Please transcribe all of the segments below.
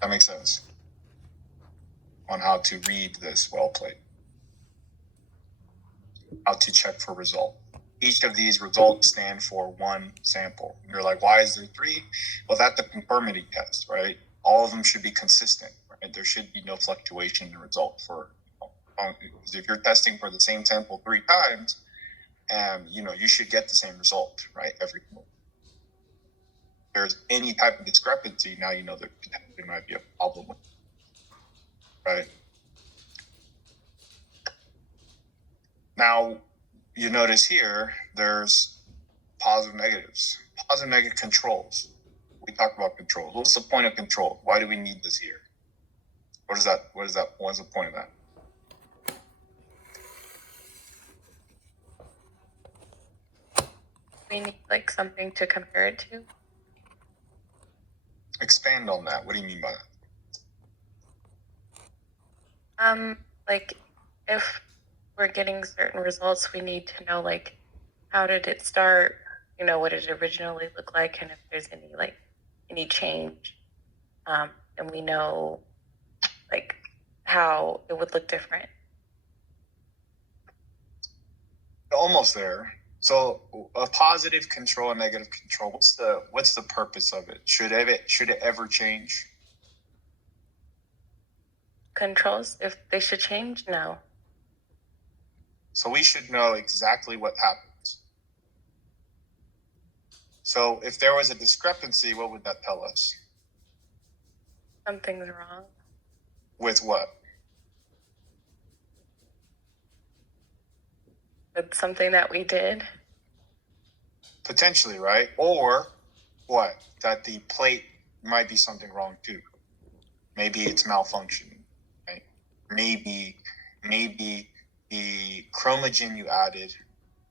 That makes sense on how to read this well played, how to check for result. Each of these results stand for one sample. You're like, why is there three? Well, that's the conformity test, right? All of them should be consistent, right? There should be no fluctuation in the result for, because if you're testing for the same sample 3 times, you should get the same result, right? Every time. If there's any type of discrepancy, now you know there might be a problem with it, right? Now, you notice here, there's positive negatives, positive negative controls. We talked about controls. What's the point of control? Why do we need this here? What's the point of that? We need like something to compare it to. Expand on that. What do you mean by that? Like if we're getting certain results, we need to know like how did it start, what did it originally look like, and if there's any change. And we know like how it would look different. Almost there. So a positive control and negative control, what's the purpose of it? Should it ever change? Controls, if they should change, no. So we should know exactly what happens. So if there was a discrepancy, what would that tell us? Something's wrong. With what? With something that we did. Potentially, right? Or what? That the plate might be something wrong too. Maybe it's malfunctioning, right? Maybe the chromogen you added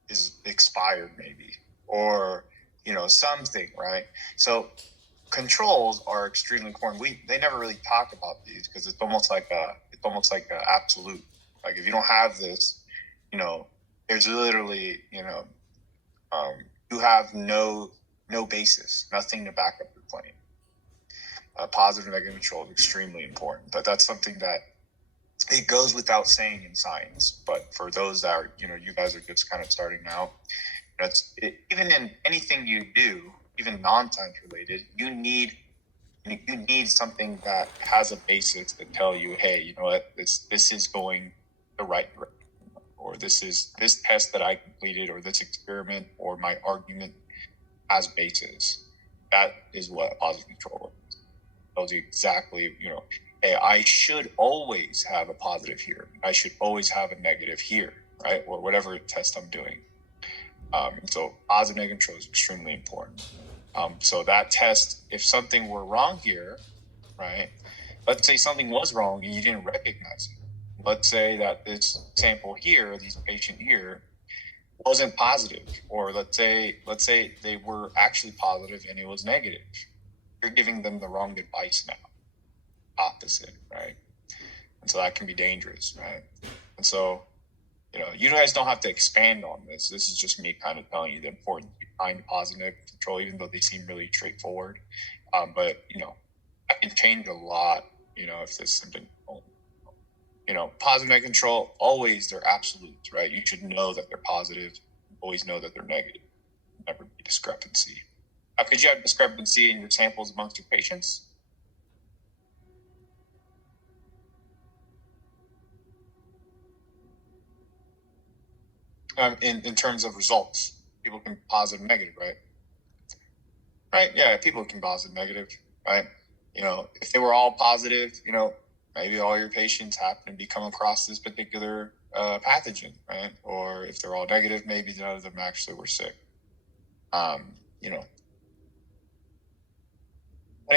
is expired, maybe, or something, right? So controls are extremely important. They never really talk about these because it's almost like a absolute. Like if you don't have this, there's literally you have no basis, nothing to back up your claim. Positive and negative control is extremely important, but that's something that it goes without saying in science. But for those that are, you guys are just kind of starting out, even in anything you do, even non-science related, you need something that has a basis to tell you, hey, you know what, this is going the right direction, or this test that I completed, or this experiment, or my argument has basis. That is what positive control is. It tells you exactly, hey, I should always have a positive here. I should always have a negative here, right? Or whatever test I'm doing. So positive negative control is extremely important. So that test, if something were wrong here, right? Let's say something was wrong and you didn't recognize it. Let's say that this sample here, this patient here, wasn't positive, or let's say they were actually positive and it was negative. You're giving them the wrong advice now. Opposite, right? And so that can be dangerous, right? And so, you guys don't have to expand on this. This is just me kind of telling you the importance behind positive control, even though they seem really straightforward. But that can change a lot, if there's something, positive negative control, always they're absolute, right? You should know that they're positive, always know that they're negative. Never be discrepancy. Could you have discrepancy in your samples amongst your patients? In terms of results, people can positive, negative, right? Right? Yeah, people can positive, negative, right? If they were all positive, maybe all your patients happen to come across this particular pathogen, right? Or if they're all negative, maybe none of them actually were sick. When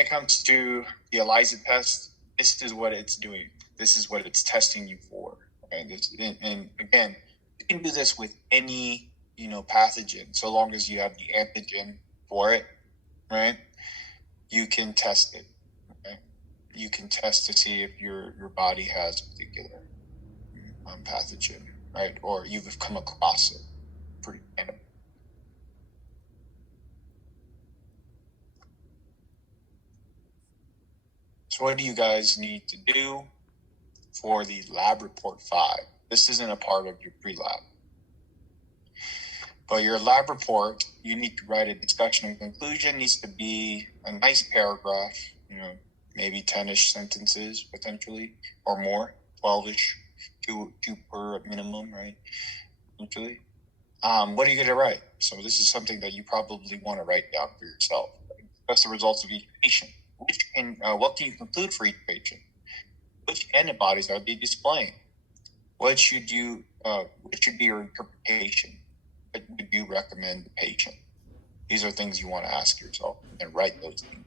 it comes to the ELISA test, this is what it's doing. This is what it's testing you for. Okay? And again, you can do this with any pathogen, so long as you have the antigen for it, right? You can test it. Okay? You can test to see if your body has a particular pathogen, right? Or you've come across it pretty random. Just So what do you guys need to do for the lab report 5? This isn't a part of your pre-lab. But your lab report, you need to write a discussion and conclusion. Needs to be a nice paragraph, maybe 10-ish sentences potentially, or more, 12-ish, two per minimum, right? Potentially. What are you going to write? So this is something that you probably want to write down for yourself. Discuss the results of each patient. What can you conclude for each patient? Which antibodies are they displaying? What should be your interpretation? What would you recommend the patient? These are things you want to ask yourself and write those things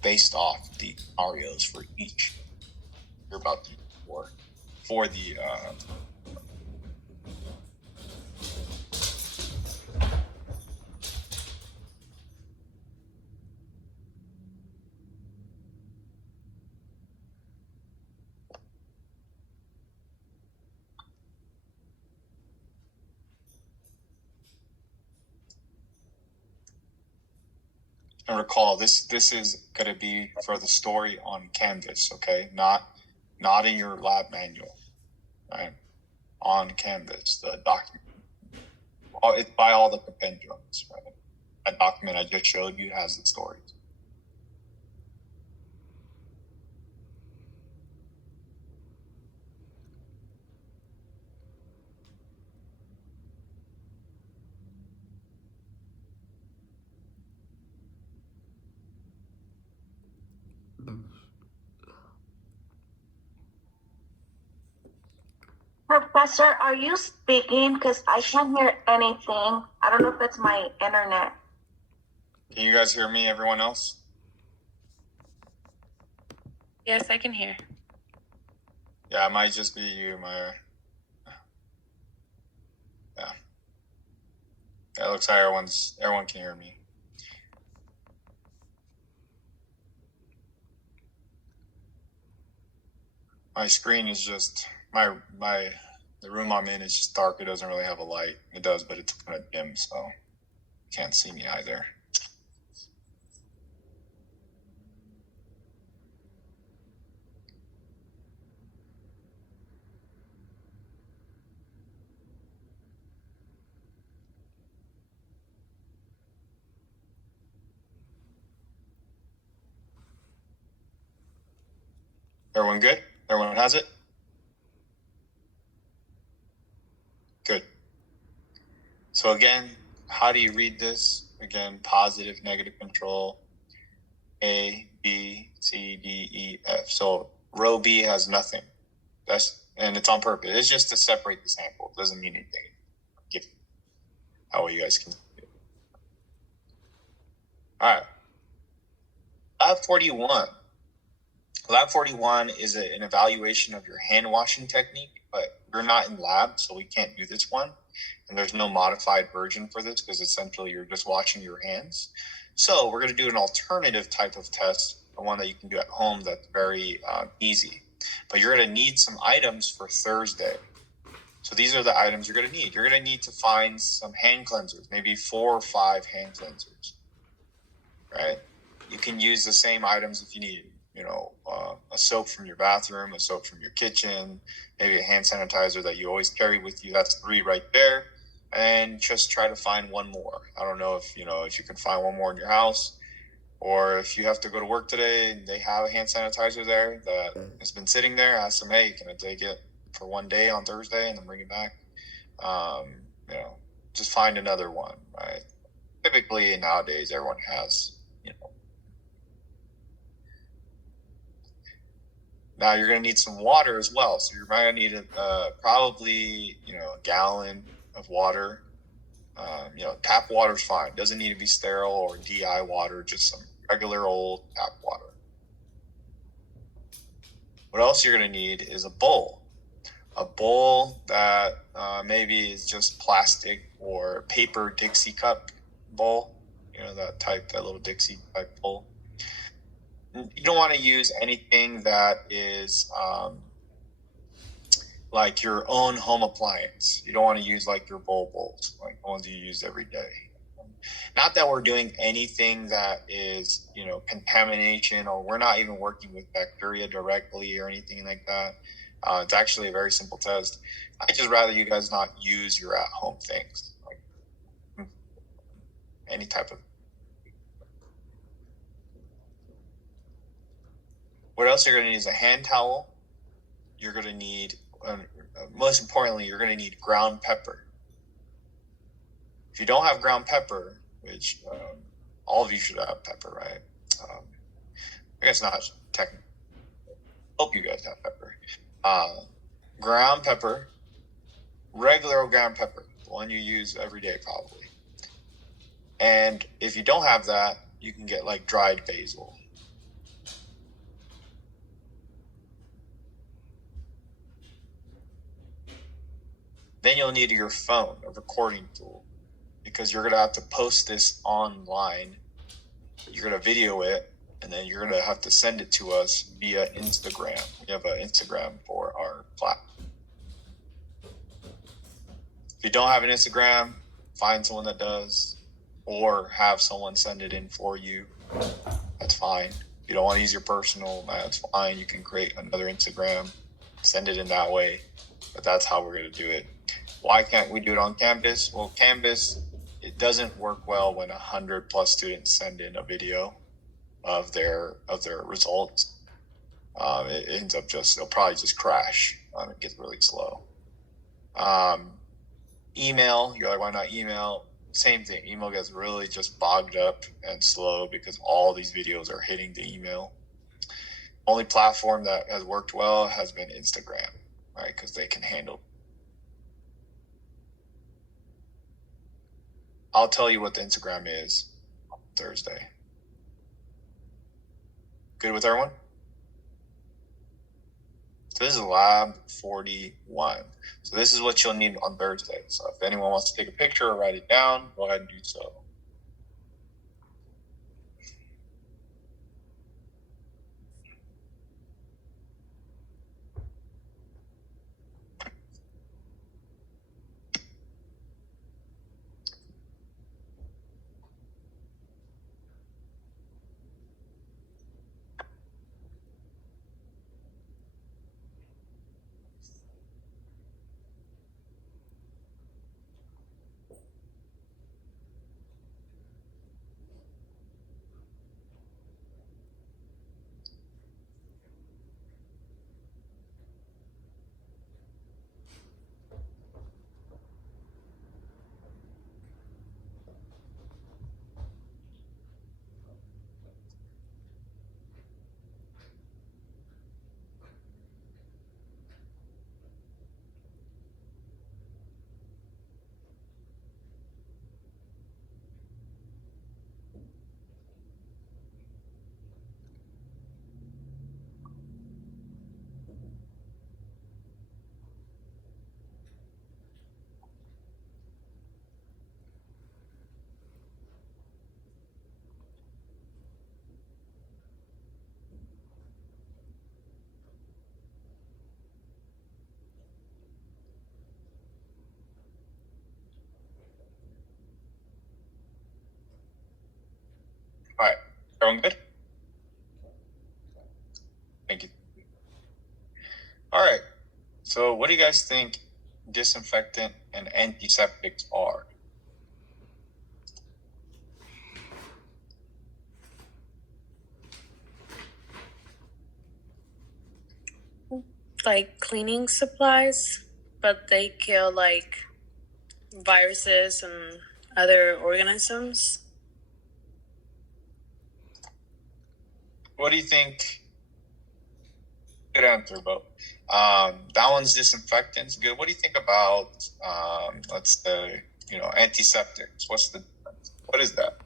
based off the scenarios for each you're about to do for the and recall this is going to be for the story on Canvas, okay? Not in your lab manual, right? On Canvas, the document. It's by all the compendiums, right? That document I just showed you has the stories. Professor, are you speaking? Because I can't hear anything. I don't know if it's my internet. Can you guys hear me, everyone else? Yes, I can hear. Yeah, it might just be you, Maya. Yeah. It looks like everyone can hear me. My screen is just the room I'm in is just dark. It doesn't really have a light. It does, but it's kind of dim, so you can't see me either. Everyone good? Everyone has it? Good. So again, how do you read this? Again, positive, negative control, A, B, C, D, E, F. So row B has nothing. And it's on purpose. It's just to separate the sample. It doesn't mean anything. How you guys can do it. All right. Lab 41. Lab 41 is an evaluation of your hand washing technique, but we're not in lab, so we can't do this one. And there's no modified version for this because essentially you're just washing your hands. So we're going to do an alternative type of test, the one that you can do at home that's very easy. But you're going to need some items for Thursday. So these are the items you're going to need. You're going to need to find some hand cleansers, maybe 4 or 5 hand cleansers, right? You can use the same items if you need, a soap from your bathroom, a soap from your kitchen, maybe a hand sanitizer that you always carry with you. That's 3 right there. And just try to find one more. I don't know if you can find one more in your house, or if you have to go to work today and they have a hand sanitizer there that has been sitting there, ask them, hey, can I take it for one day on Thursday and then bring it back? Just find another one, right? Typically nowadays everyone has, Now you're going to need some water as well. So you're going to need probably, a gallon of water. Tap water is fine. Doesn't need to be sterile or DI water, just some regular old tap water. What else you're going to need is a bowl. A bowl that maybe is just plastic or paper Dixie cup bowl. That little Dixie type bowl. You don't want to use anything that is like your own home appliance. You don't want to use like your bowls, like the ones you use every day. Not that we're doing anything that is, contamination, or we're not even working with bacteria directly or anything like that. It's actually a very simple test. I just rather you guys not use your at-home things, like any type of. What else you're going to need is a hand towel. You're going to need, most importantly, you're going to need ground pepper. If you don't have ground pepper, which all of you should have pepper, right? I guess not technically. Hope you guys have pepper. Ground pepper, regular ground pepper, the one you use every day probably. And if you don't have that, you can get like dried basil. Then you'll need your phone, a recording tool, because you're going to have to post this online. You're going to video it, and then you're going to have to send it to us via Instagram. We have an Instagram for our platform. If you don't have an Instagram, find someone that does, or have someone send it in for you. That's fine. If you don't want to use your personal, that's fine. You can create another Instagram, send it in that way. But that's how we're going to do it. Why can't we do it on Canvas? Well, Canvas, it doesn't work well when 100+ students send in a video of their results. It ends up it'll probably just crash. It gets really slow. Email, you're like, why not email? Same thing. Email gets really just bogged up and slow because all these videos are hitting the email. Only platform that has worked well has been Instagram, right? Because they can handle. I'll tell you what the Instagram is on Thursday. Good with everyone? So this is Lab 41. So this is what you'll need on Thursday. So if anyone wants to take a picture or write it down, go ahead and do so. All right, everyone good? Thank you. All right, so what do you guys think disinfectant and antiseptics are? Like cleaning supplies, but they kill like viruses and other organisms. What do you think? Good answer, Bo. That one's disinfectants. Good. What do you think about, let's say, antiseptics? What is that?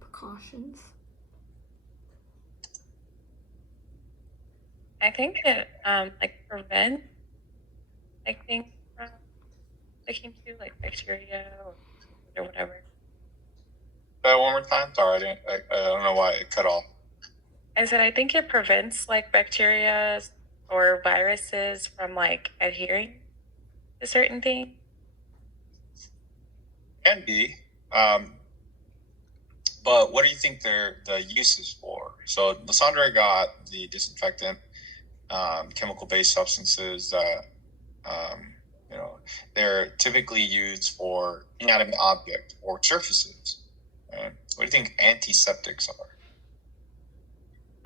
Precautions. I think it prevents like things from sticking to like bacteria or whatever. One more time. Sorry, I don't know why it cut off. I said I think it prevents like bacteria or viruses from like adhering to certain things? Can be. But what do you think the use is for? So Lysandra got the disinfectant, chemical-based substances that they're typically used for inanimate objects or surfaces. Right? What do you think antiseptics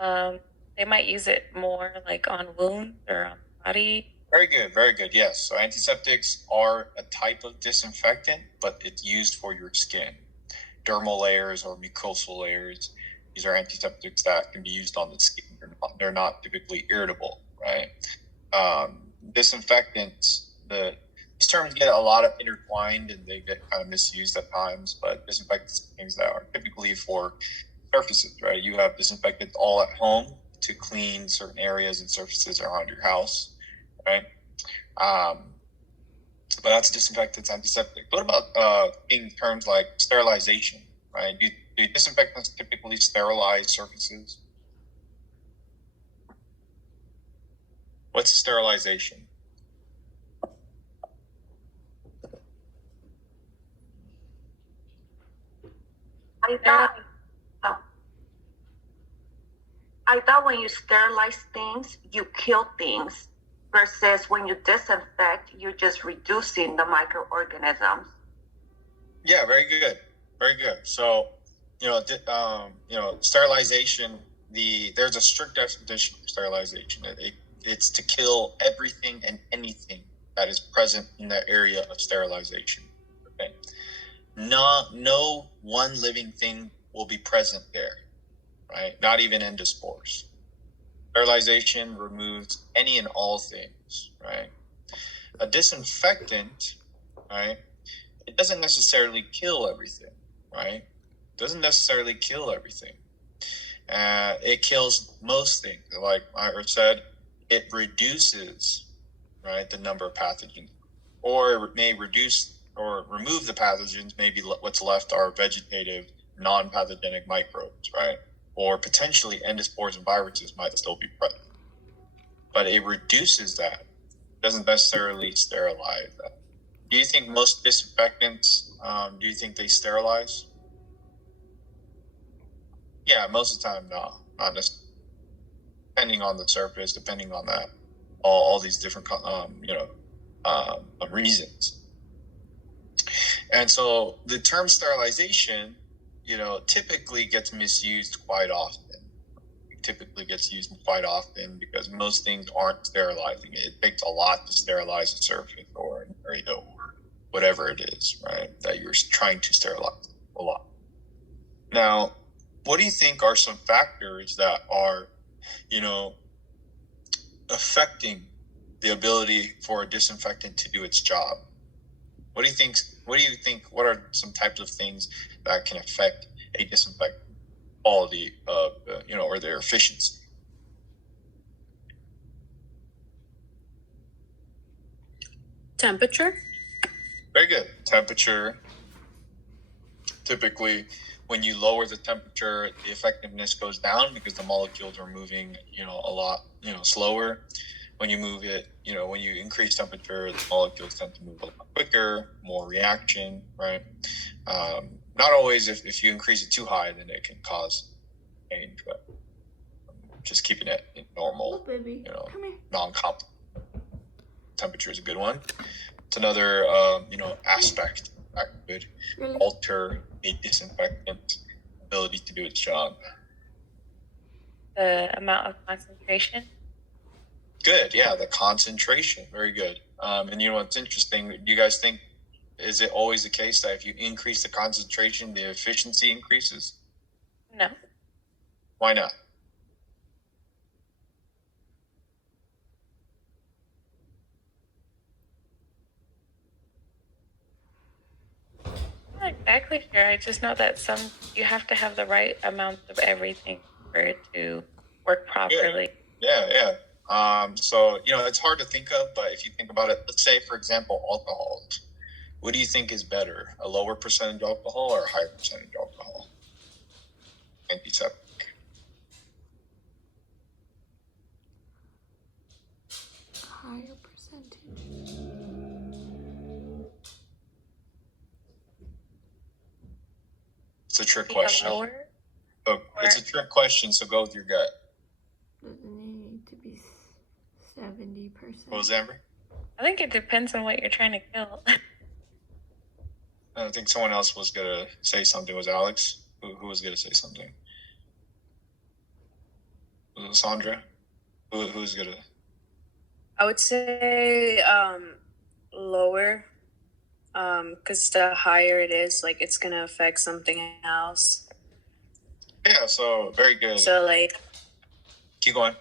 are? They might use it more like on wounds or on the body. Very good, very good. Yes. So antiseptics are a type of disinfectant, but it's used for your skin. Dermal layers or mucosal layers. These are antiseptics that can be used on the skin. They're not typically irritable, right? Disinfectants, these terms get a lot of intertwined and they get kind of misused at times, but disinfectants are things that are typically for surfaces, right? You have disinfectants all at home to clean certain areas and surfaces around your house, right? But that's disinfectants, antiseptic. What about in terms like sterilization, right? Do disinfectants typically sterilize surfaces? What's sterilization? I thought when you sterilize things, you kill things, versus when you disinfect, you're just reducing the microorganisms. Yeah, very good, very good. So, sterilization. There's a strict definition for sterilization. It's to kill everything and anything that is present in the area of sterilization. Okay, no one living thing will be present there, right? Not even endospores. Sterilization removes any and all things, right? A disinfectant, right? It doesn't necessarily kill everything, right? It doesn't necessarily kill everything. It kills most things. Like I said, it reduces, right, the number of pathogens, or it may reduce or remove the pathogens. Maybe what's left are vegetative, non-pathogenic microbes, right? Or potentially endospores and viruses might still be present. But it reduces that. It doesn't necessarily sterilize that. Do you think most disinfectants, do you think they sterilize? Yeah, most of the time, no. Not necessarily. Depending on the surface, depending on that, all these different, reasons. And so the term sterilization, typically gets misused quite often. It typically gets used quite often because most things aren't sterilizing it. It takes a lot to sterilize a surface or an area or whatever it is, right, that you're trying to sterilize. A lot. Now, what do you think are some factors that are, affecting the ability for a disinfectant to do its job? What do you think? What are some types of things that can affect a disinfectant quality of, or their efficiency? Temperature. Very good. Temperature. Typically, when you lower the temperature, the effectiveness goes down because the molecules are moving, a lot, slower. When you move it, when you increase temperature, the molecules tend to move a lot quicker, more reaction, right? Not always. If you increase it too high, then it can cause change, but just keeping it in normal, non-comp temperature is a good one. It's another, aspect that could alter a disinfectant's ability to do its job. The amount of concentration. Good, yeah, the concentration, very good. And what's interesting? Do you guys think, is it always the case that if you increase the concentration, the efficiency increases? No. Why not? Not exactly sure. I just know that you have to have the right amount of everything for it to work properly. Yeah. So, it's hard to think of, but if you think about it, let's say, for example, alcohol. What do you think is better, a lower percentage alcohol or a higher percentage alcohol? Antiseptic. higher percentage? It's a trick Be a question. lower. So it's a trick question, so go with your gut. Doesn't it need to be 70%? What was that, Amber? I think it depends on what you're trying to kill. I think someone else was gonna say something. Was Alex? Who was gonna say something? Was it Sandra? Who's gonna? I would say lower, because the higher it is, like it's gonna affect something else. Yeah. So very good. So like Keep going.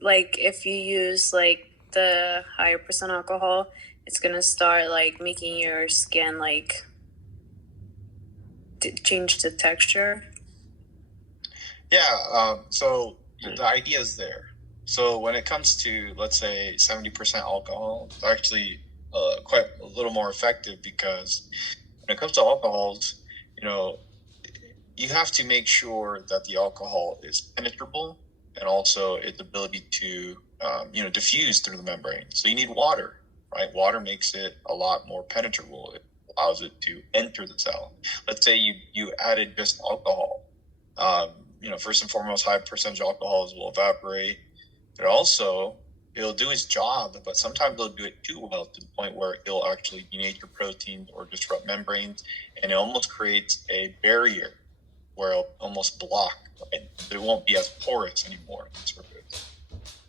like if you use like the higher percent alcohol, it's gonna start like making your skin like change the texture. Yeah. So the idea is there. So when it comes to, let's say, 70% alcohol, it's actually quite a little more effective, because when it comes to alcohols, you have to make sure that the alcohol is penetrable, and also its ability to, diffuse through the membrane. So you need water, right? Water makes it a lot more penetrable. It allows it to enter the cell. Let's say you added just alcohol. First and foremost, high percentage alcohols will evaporate. But also, it'll do its job, but sometimes it'll do it too well, to the point where it'll actually denature proteins or disrupt membranes, and it almost creates a barrier where it'll almost block. Right? It won't be as porous anymore.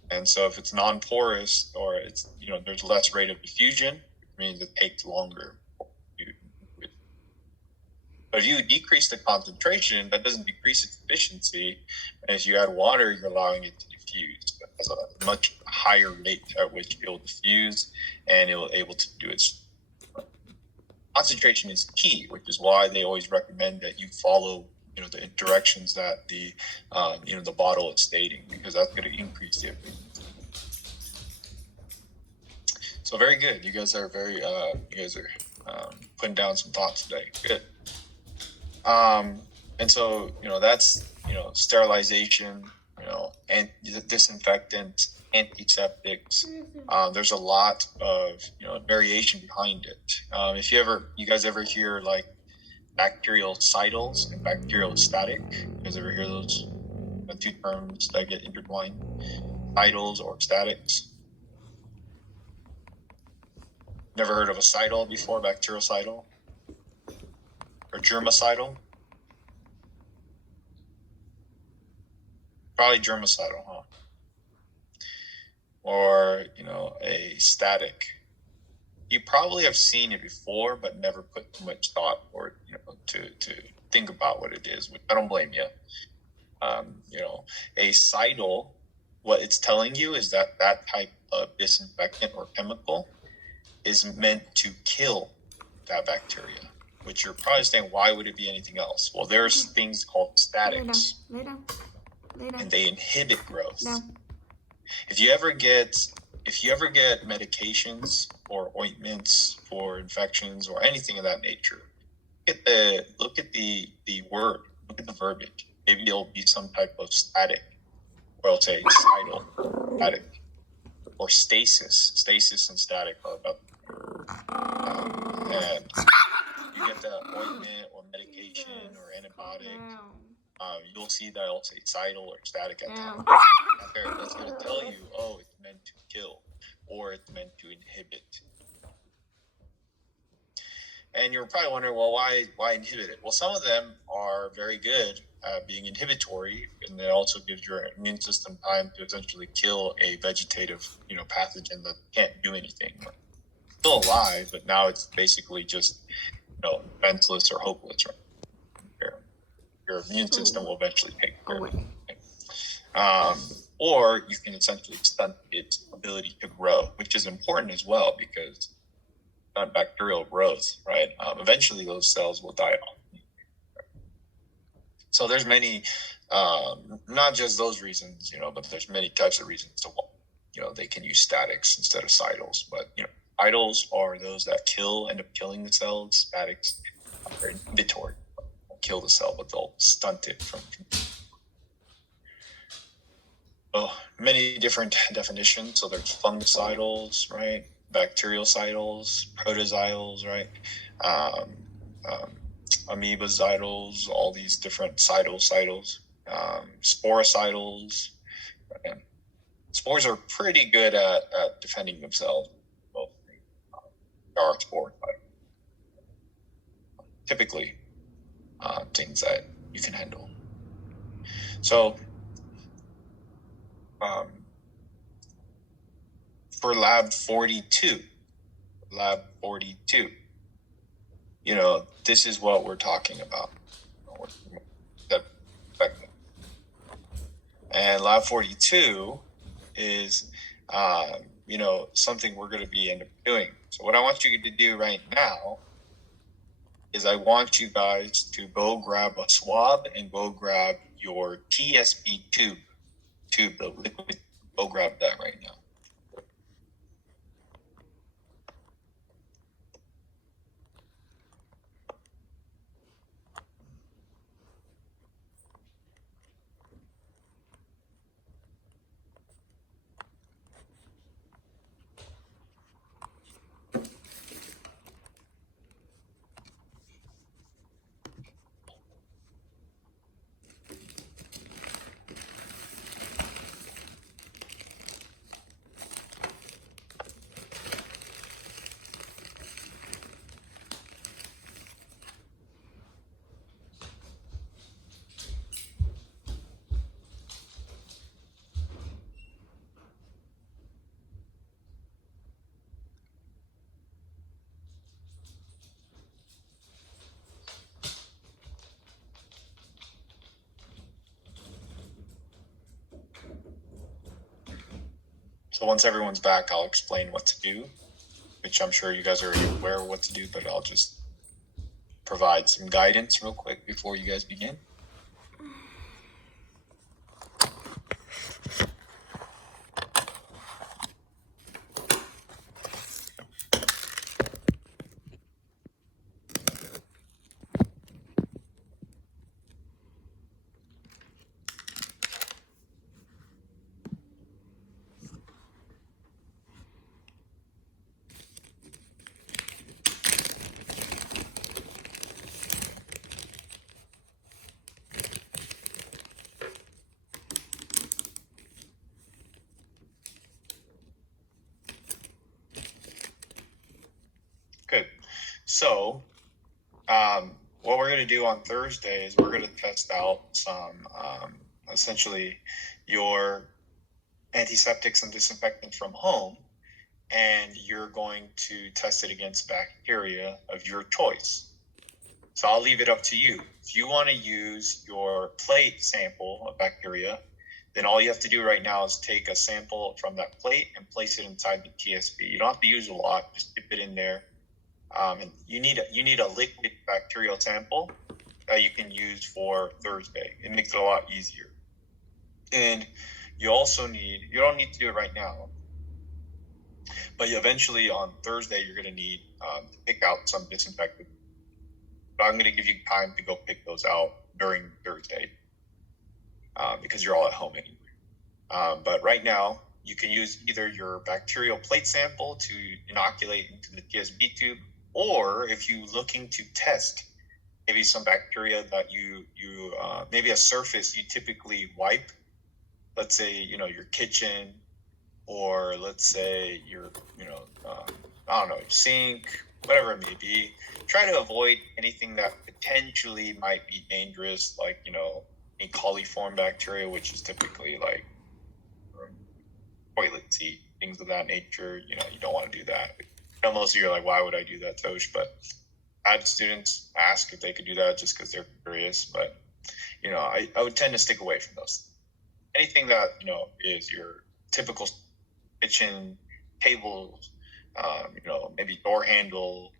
And so if it's non-porous, or it's there's less rate of diffusion, it means it takes longer. But if you decrease the concentration, that doesn't decrease its efficiency. And as you add water, you're allowing it to diffuse at a much higher rate at which it will diffuse, and it will able to do its concentration is key, which is why they always recommend that you follow the directions that the the bottle is stating, because that's going to increase the efficiency. So very good. You guys are putting down some thoughts today. Good. And so, that's, sterilization, and disinfectants, antiseptics. There's a lot of, variation behind it. If you guys ever hear like bactericidals and bacteriostatic, you guys ever hear those two terms that get intertwined? Cidals or statics? Never heard of a cidal before, bactericidal? Or germicidal? Probably germicidal, huh? Or, a static. You probably have seen it before, but never put too much thought or, to think about what it is. I don't blame you. A cidal, what it's telling you is that type of disinfectant or chemical is meant to kill that bacteria. Which you're probably saying, why would it be anything else? Well, there's things called statics, Lay down. and they inhibit growth. No. If you ever get medications or ointments for infections or anything of that nature, look at the word, look at the verbiage. Maybe it'll be some type of static, or I'll say cidal, static, or stasis and static are about. And you get the ointment or medication or antibiotic, you'll see that it'll say cidal or static at times. That's going to tell you, it's meant to kill, or it's meant to inhibit. And you're probably wondering, well, why inhibit it? Well, some of them are very good at being inhibitory, and it also gives your immune system time to essentially kill a vegetative, pathogen that can't do anything. Still alive, but now it's basically just, defenseless or hopeless. Right? Your immune system will eventually take care of it. Or you can essentially stunt its ability to grow, which is important as well, because stunt bacterial growth, right? Eventually those cells will die off. So there's many, not just those reasons, but there's many types of reasons to why, they can use statics instead of cidals. But, cidals are those that end up killing the cells. Statics are inhibitory. They'll kill the cell, but they'll stunt it from. many different definitions. So there's fungicidals, right? Bactericidals, protozoals, right? Amoebacidals, all these different cytals, sporicidals. And spores are pretty good at defending themselves. Well, there are spores, typically things that you can handle. So for lab 42, this is what we're talking about. And lab 42 is, something we're going to be end up doing. So what I want you to do right now is I want you guys to go grab a swab and go grab your TSP tube, the liquid. Go grab that right now. So once everyone's back, I'll explain what to do, which I'm sure you guys are already aware of what to do, but I'll just provide some guidance real quick before you guys begin. Good. So, what we're going to do on Thursday is we're going to test out some, essentially, your antiseptics and disinfectants from home, and you're going to test it against bacteria of your choice. So I'll leave it up to you. If you want to use your plate sample of bacteria, then all you have to do right now is take a sample from that plate and place it inside the TSP. You don't have to use a lot; just dip it in there. And you need a liquid bacterial sample that you can use for Thursday. It makes it a lot easier. And you also you don't need to do it right now, but eventually on Thursday you're going to need to pick out some disinfectant. But I'm going to give you time to go pick those out during Thursday because you're all at home anyway. But right now you can use either your bacterial plate sample to inoculate into the TSP tube, or if you're looking to test maybe some bacteria that you maybe a surface you typically wipe, let's say your kitchen, or let's say your sink, whatever it may be. Try to avoid anything that potentially might be dangerous, like any coliform bacteria, which is typically like toilet seat, things of that nature. You don't want to do that. Most of you are like, why would I do that, Tosh? But I had students ask if they could do that just because they're curious. But I would tend to stick away from those. Anything that is your typical kitchen tables, maybe door handle,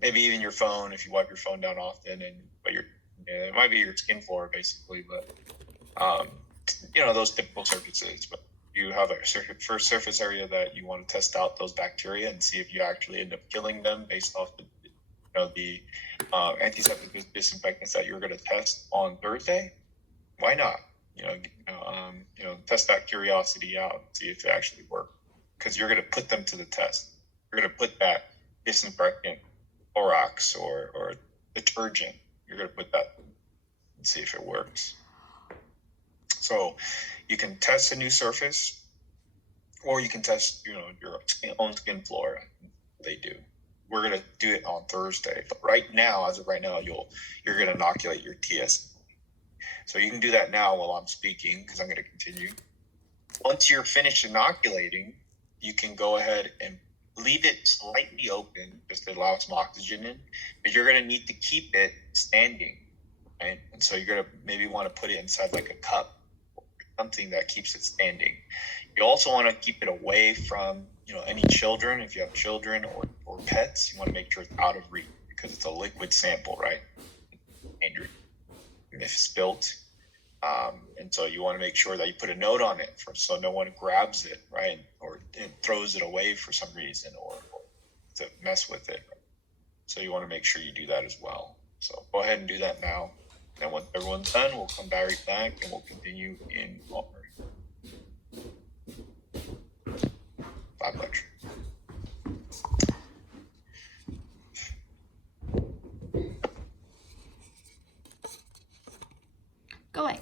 maybe even your phone if you wipe your phone down often, it might be your skin flora basically, but those typical surfaces. But you have a first surface area that you want to test out those bacteria and see if you actually end up killing them based off the antiseptic disinfectants that you're going to test on Thursday. Why not? test that curiosity out, see if it actually works. Because you're going to put them to the test. You're going to put that disinfectant, Clorox, or detergent. You're going to put that and see if it works. So you can test a new surface, or you can test, your own skin flora. They do. We're going to do it on Thursday. But as of right now, you're going to inoculate your TSC. So you can do that now while I'm speaking, because I'm going to continue. Once you're finished inoculating, you can go ahead and leave it slightly open just to allow some oxygen in, but you're going to need to keep it standing, right? And so you're going to maybe want to put it inside like a cup, something that keeps it standing. You also want to keep it away from, any children. If you have children or pets, you want to make sure it's out of reach, because it's a liquid sample, right? And if spilt. And so you want to make sure that you put a note on it so no one grabs it, right? Or throws it away for some reason or to mess with it. So you want to make sure you do that as well. So go ahead and do that now. And when everyone's done, we'll come back and we'll continue in our 5 lecture. Go away.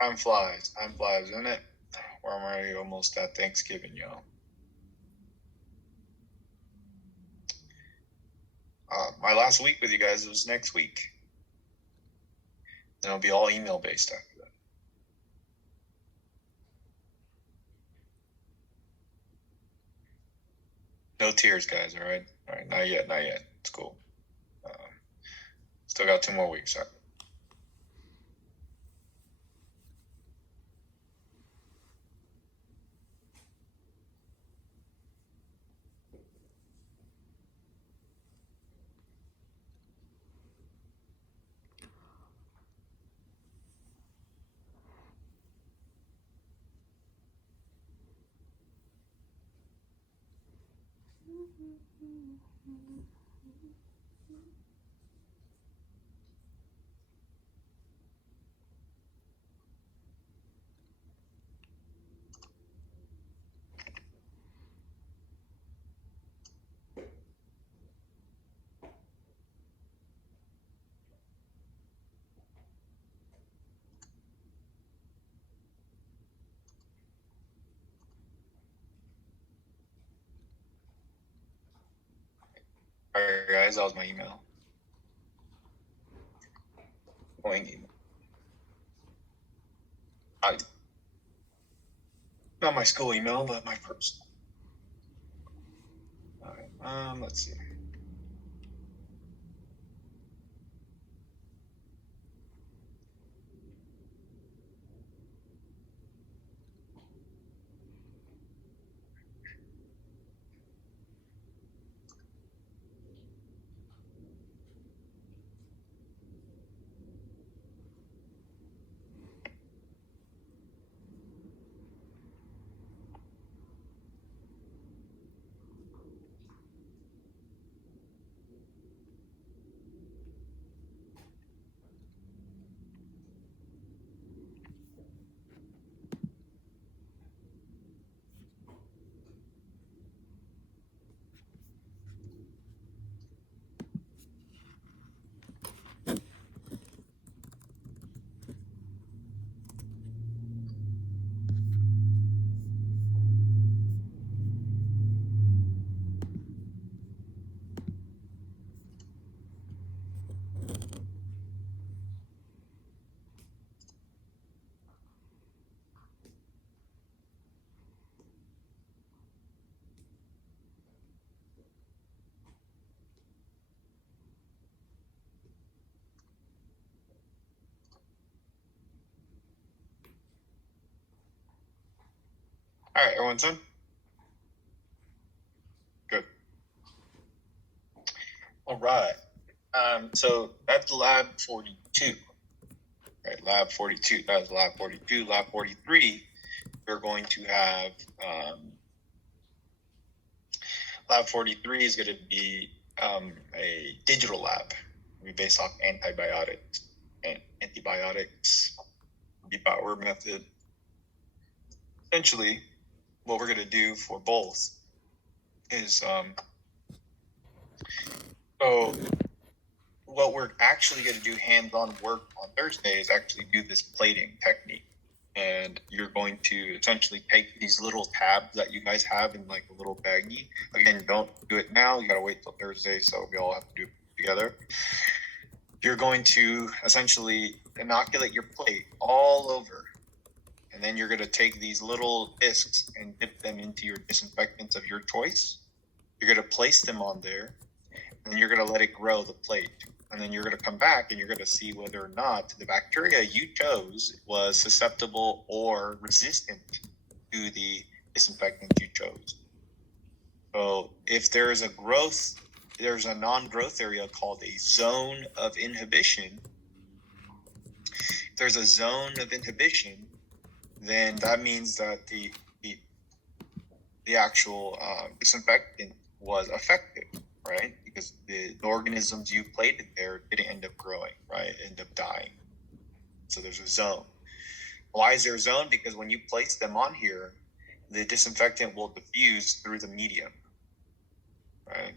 Time flies, isn't it? We're already almost at Thanksgiving, y'all. My last week with you guys is next week. And it'll be all email based after that. No tears, guys, all right? All right, not yet. It's cool. Still got 2 more weeks. Right? All right, guys, that was my email. Going email. Not my school email, but my personal. All right, let's see. All right, everyone's in? Good. All right. So that's lab 42. Right, lab 42. That was lab 42. Lab 43, we're going to have lab 43 is going to be a digital lab. It'll be based off antibiotics and antibiotics, the Bauer method. Essentially, what we're going to do for both is so what we're actually going to do hands-on work on Thursday is actually do this plating technique. And you're going to essentially take these little tabs that you guys have in like a little baggie. Again, don't do it now. You got to wait till Thursday, so we all have to do it together. You're going to essentially inoculate your plate all over. And then you're going to take these little discs and dip them into your disinfectants of your choice. You're going to place them on there, and you're going to let it grow the plate. And then you're going to come back and you're going to see whether or not the bacteria you chose was susceptible or resistant to the disinfectant you chose. So if there is a growth, there's a non-growth area called a zone of inhibition. If there's a zone of inhibition, then that means that the actual disinfectant was effective, right? Because the organisms you plated there didn't end up growing, right? End up dying. So there's a zone. Why is there a zone? Because when you place them on here, the disinfectant will diffuse through the medium, right?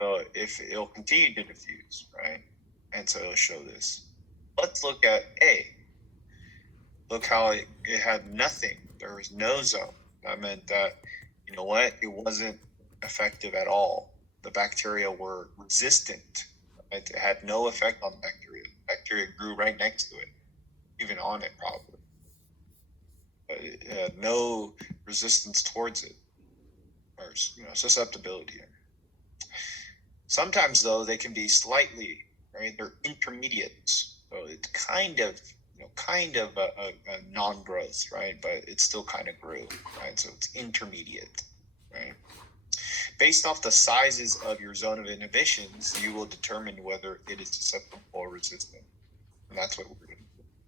So if it'll continue to diffuse, right? And so it'll show this. Let's look at A. Look how it had nothing. There was no zone. That meant that, you know what? It wasn't effective at all. The bacteria were resistant. It had no effect on the bacteria. The bacteria grew right next to it, even on it probably. But it had no resistance towards it, or susceptibility here. Sometimes though, they can be slightly, right? They're intermediates. So it's kind of a non-growth, right? But it still kind of grew, right? So it's intermediate, right? Based off the sizes of your zone of inhibitions, you will determine whether it is susceptible or resistant. And that's what we're going to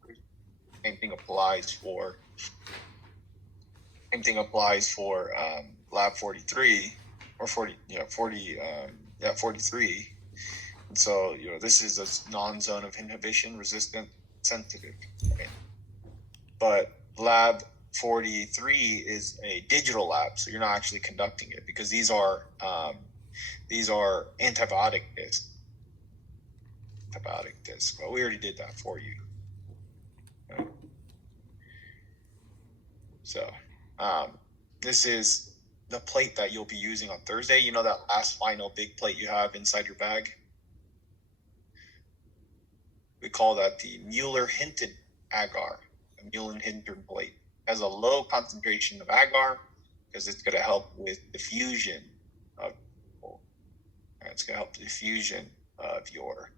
do. Same thing applies for lab 43 or 43. And so, this is a non-zone of inhibition, resistant, sensitive. Okay? But lab 43 is a digital lab, so you're not actually conducting it because these are antibiotic discs. Well, we already did that for you. Okay. So this is the plate that you'll be using on Thursday, you know, that last final big plate you have inside your bag? We call that the Mueller-Hinton agar, a Mueller-Hinton plate. It has a low concentration of agar because it's going to help with diffusion of, it's going to help diffusion of your,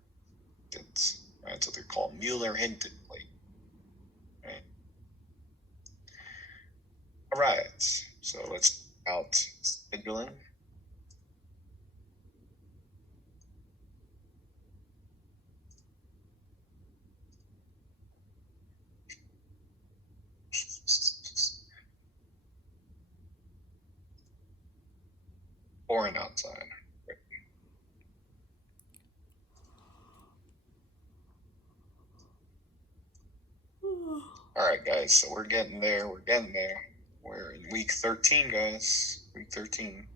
right? So they're called Mueller-Hinton plate. Right? All right, so let's out scheduling. Pouring outside. All right, guys, so we're getting there. We're in week 13, guys. Week 13.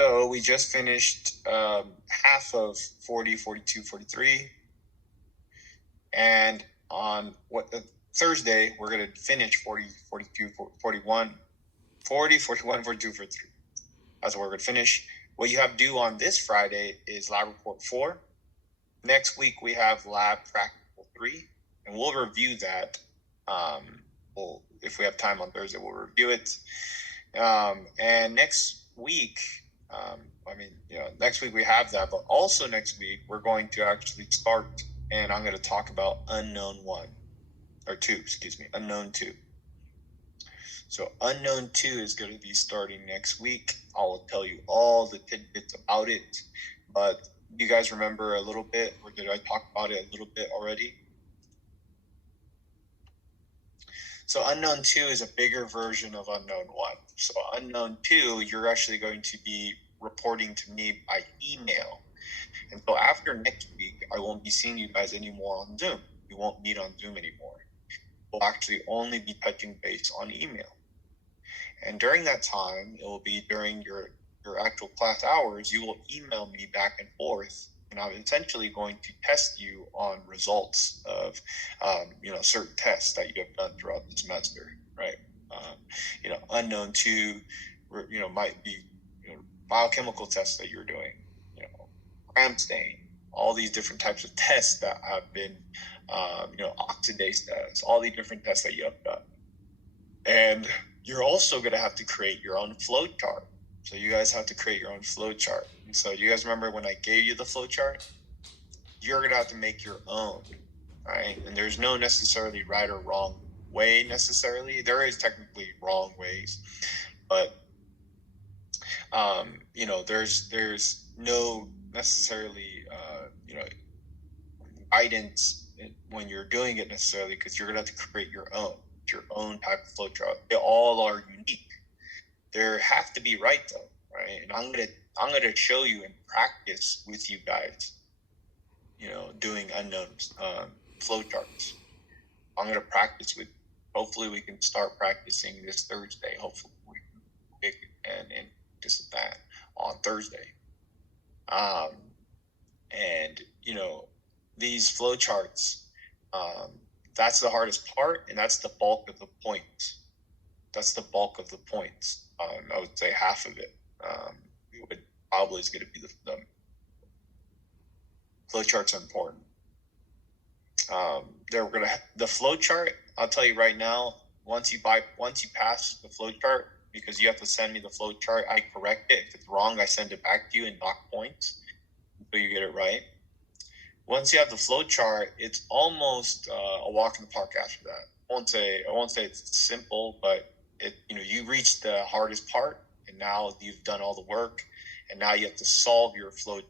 So we just finished half of 40, 42, 43. And on Thursday, we're going to finish 40, 42, 41, 40, 41, 42, 43. That's what we're going to finish. What you have due on this Friday is lab report 4. Next week, we have lab practical 3. And we'll review that. If we have time on Thursday, we'll review it. And next week, next week we have that, but also next week we're going to actually start, and I'm going to talk about unknown 2. So unknown 2 is going to be starting next week. I will tell you all the tidbits about it, but you guys remember a little bit, or did I talk about it a little bit already? So unknown 2 is a bigger version of unknown 1. So unknown 2, you're actually going to be reporting to me by email. And so after next week, I won't be seeing you guys anymore on Zoom. We won't meet on Zoom anymore. We'll actually only be touching base on email. And during that time, it will be during your actual class hours, you will email me back and forth. And I'm essentially going to test you on results of, certain tests that you have done throughout the semester, right? Unknown 2, might be, biochemical tests that you're doing, gram stain, all these different types of tests that have been, oxidase tests, all the different tests that you have done. And you're also going to have to create your own flow chart. So you guys have to create your own flow chart. And so you guys remember when I gave you the flow chart? You're going to have to make your own, right? And there's no necessarily right or wrong way necessarily. There is technically wrong ways, but there's no necessarily guidance when you're doing it necessarily, because you're going to have to create your own type of flow chart. They all are unique. There have to be right though, right? And I'm gonna show you in practice with you guys, doing unknown flow charts. I'm gonna practice with. Hopefully, we can start practicing this Thursday. Hopefully, we can pick and just that on Thursday. These flow charts. That's the hardest part, and that's the bulk of the points. I would say half of it. Probably is going to be the flow charts are important. The flow chart. I'll tell you right now. Once you pass the flow chart, because you have to send me the flow chart, I correct it. If it's wrong, I send it back to you and knock points so you get it right. Once you have the flow chart, it's almost a walk in the park after that. I won't say it's simple, but you reach the hardest part, and now you've done all the work, and now you have to solve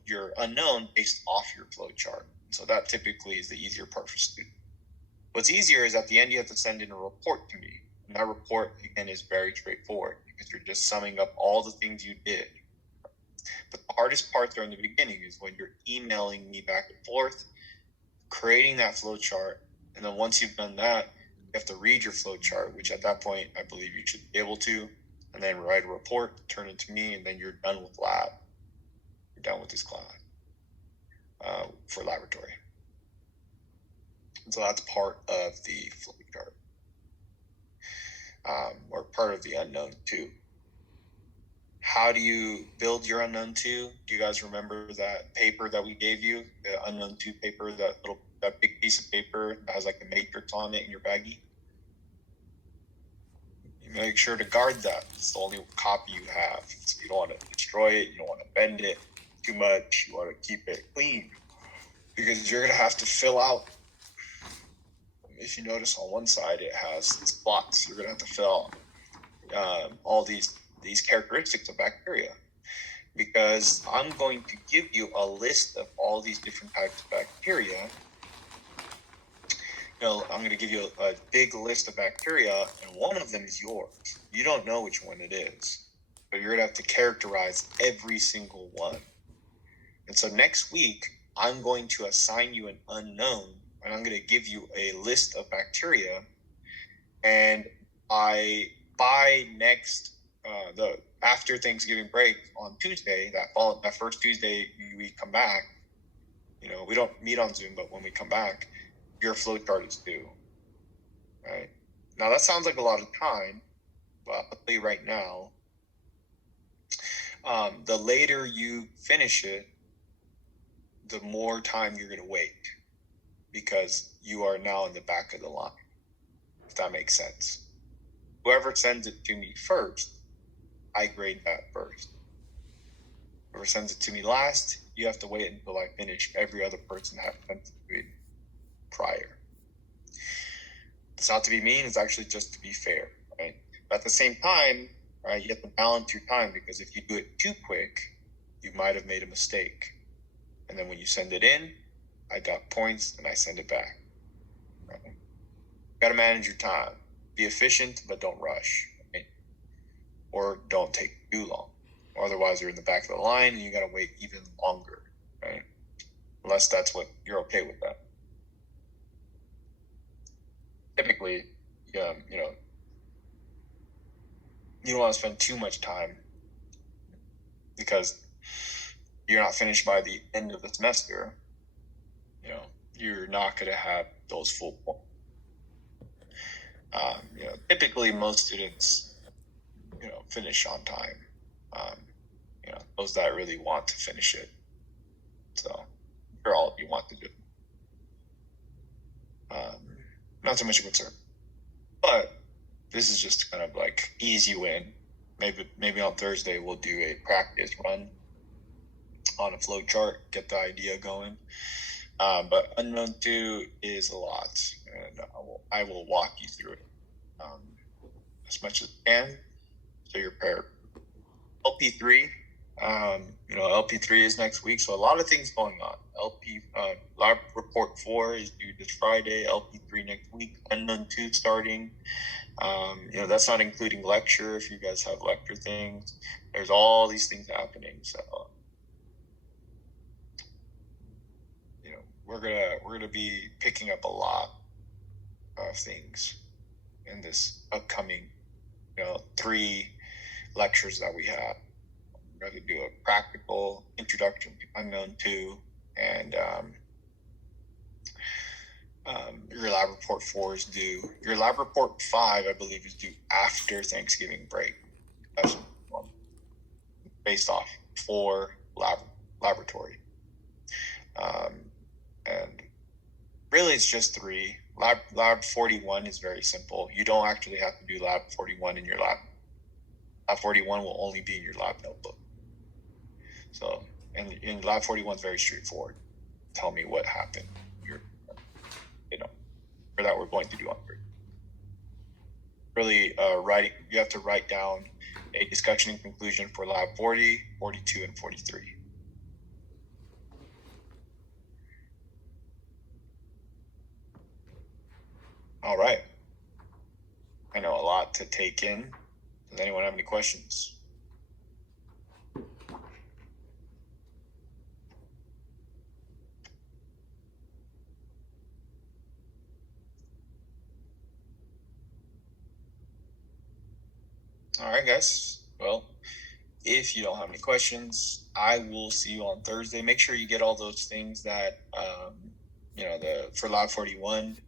your unknown based off your flow chart. So that typically is the easier part for students. What's easier is at the end you have to send in a report to me, and that report again is very straightforward because you're just summing up all the things you did. But the hardest part there in the beginning is when you're emailing me back and forth, creating that flow chart, and then once you've done that, you have to read your flow chart, which at that point I believe you should be able to, and then write a report, turn it to me, and then you're done with lab. You're done with this class for laboratory. And so that's part of the flow chart, or part of the unknown 2. how do you build your unknown 2? Do you guys remember that paper that we gave you, the unknown 2 paper, that big piece of paper that has like a matrix on it in your baggie? You make sure to guard that. It's the only copy you have. So you don't want to destroy it. You don't want to bend it too much. You want to keep it clean because you're going to have to fill out. If you notice on one side, it has spots. You're going to have to fill out all these characteristics of bacteria, because I'm going to give you a list of all these different types of bacteria. I'm going to give you a big list of bacteria, and one of them is yours. You don't know which one it is, but you're going to have to characterize every single one. And so next week, I'm going to assign you an unknown, and I'm going to give you a list of bacteria. And by next, after Thanksgiving break on Tuesday, that first Tuesday we come back, we don't meet on Zoom, but when we come back, your flow chart is due. Right now, that sounds like a lot of time, but I'll tell you right now, the later you finish it, the more time you're going to wait, because you are now in the back of the line, if that makes sense. Whoever sends it to me first, I grade that first. Whoever sends it to me last, you have to wait until I finish every other person has sent it to me prior. It's not to be mean, it's actually just to be fair, right? But at the same time, right, you have to balance your time, because if you do it too quick, you might have made a mistake. And then when you send it in, I dock points and I send it back. Right? You got to manage your time. Be efficient, but don't rush. Right? Or don't take too long. Or otherwise, you're in the back of the line and you got to wait even longer. Right? Unless that's what you're okay with that. Typically, you don't want to spend too much time, because you're not finished by the end of the semester. You're not going to have those full points. Typically most students, finish on time. Those that really want to finish it. So, for all of you want to do. Not too much of a concern, but this is just kind of like easy win. Maybe on Thursday we'll do a practice run on a flow chart, get the idea going. But unknown 2 is a lot, and I will walk you through it as much as I can, so you're prepared. LP3, LP3 is next week, so a lot of things going on. Lab report 4 is due this Friday. LP3 next week. Unknown 2 starting. That's not including lecture. If you guys have lecture things, there's all these things happening. So, we're gonna be picking up a lot of things in this upcoming, 3 lectures that we have. We're going to do a practical introduction to unknown 2, and your lab report 4 is due. Your lab report 5, I believe, is due after Thanksgiving break. That's based off 4 laboratory. And really it's just 3. Lab 41 is very simple. You don't actually have to do lab 41 in your lab. Lab 41 will only be in your lab notebook. So, and in lab 41 is very straightforward. Tell me what happened. For that we're going to do on Thursday. Really, you have to write down a discussion and conclusion for lab 40, 42, and 43. All right. I know a lot to take in. Does anyone have any questions? All right, guys. Well, if you don't have any questions, I will see you on Thursday. Make sure you get all those things that, for Lab 41.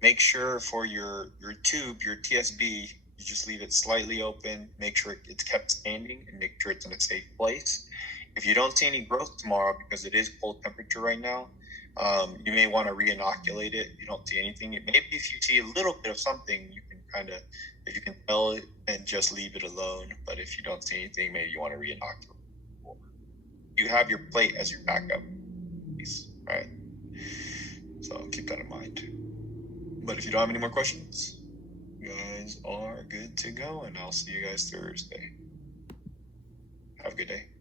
Make sure for your tube, your TSB, You just leave it slightly open, make sure it's kept standing, and make sure it's in a safe place. If you don't see any growth tomorrow, because it is cold temperature right now, you may want to re-inoculate it. If you don't see anything, maybe if you see a little bit of something, you can kind of, if you can tell it, and just leave it alone. But if you don't see anything, maybe you want to re-inoculate. You have your plate as your backup piece, right? So keep that in mind. But if you don't have any more questions, you guys are good to go, and I'll see you guys Thursday. Have a good day.